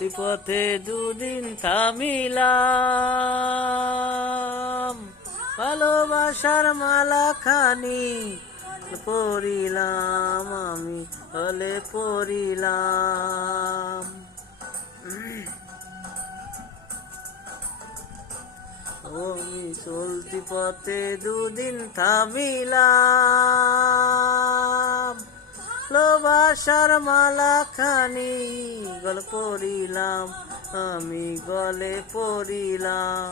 তুই পথে দুদিন থামিলাম। ভালোবাসার মালা খানি পড়িলাম আমি হলে পড়িলাম আমি চলতি পথে দুদিন থামিলাম। ভালোবাসার মালা খানি গল পড়িলাম, আমি গলে পড়িলাম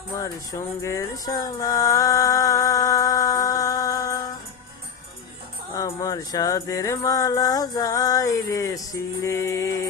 আমার সঙ্গের শালা। আমার সাদের মালা যাই রে রইব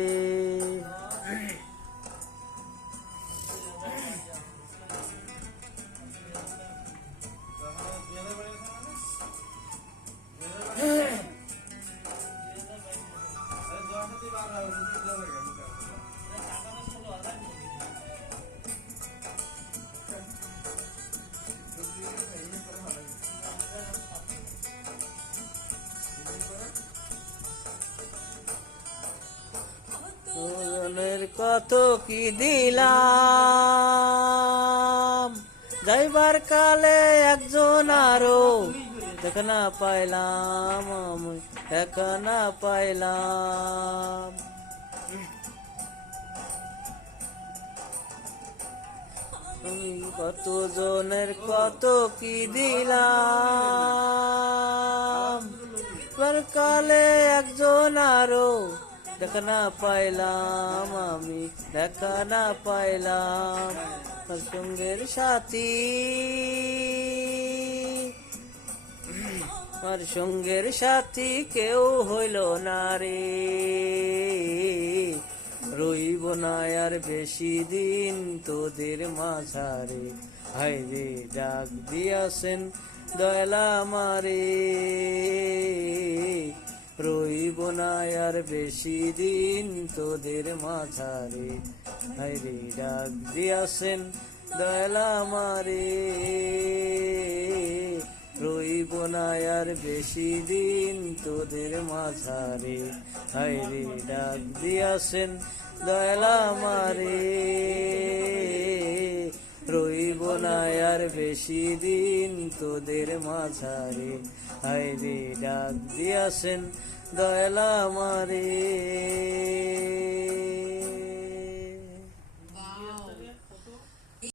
কত কি দিলাম? যাইবার কালে একজন আরও দেখা না পাইলাম আমি, দেখা পাইলাম। কত জনের কত কি দিলাম? কালে একজন আরও দেখা না পাইলাম আমি, দেখা না পাইলাম সঙ্গের সাথী। আর সঙ্গের সাথী কেউ হইল না রে রইব না আর বেশি দিন তোদের মাঝারে। হাই রে, ডাক দিয়াছেন দয়ালা মারে। রইব না আর বেশি দিন তোদের মাঝারে। হাই রে ডাক দিয়াছেন দয়ালা মারে রইব না আর বেশি দিন তোদের মাঝারে। হাই রে ডাক দিয়াছেন দয়ালা মারে রইব না আর বেশি দিন তোদের মাঝারে। হাই রে ডাক দিয়াছেন দয়ালা মারে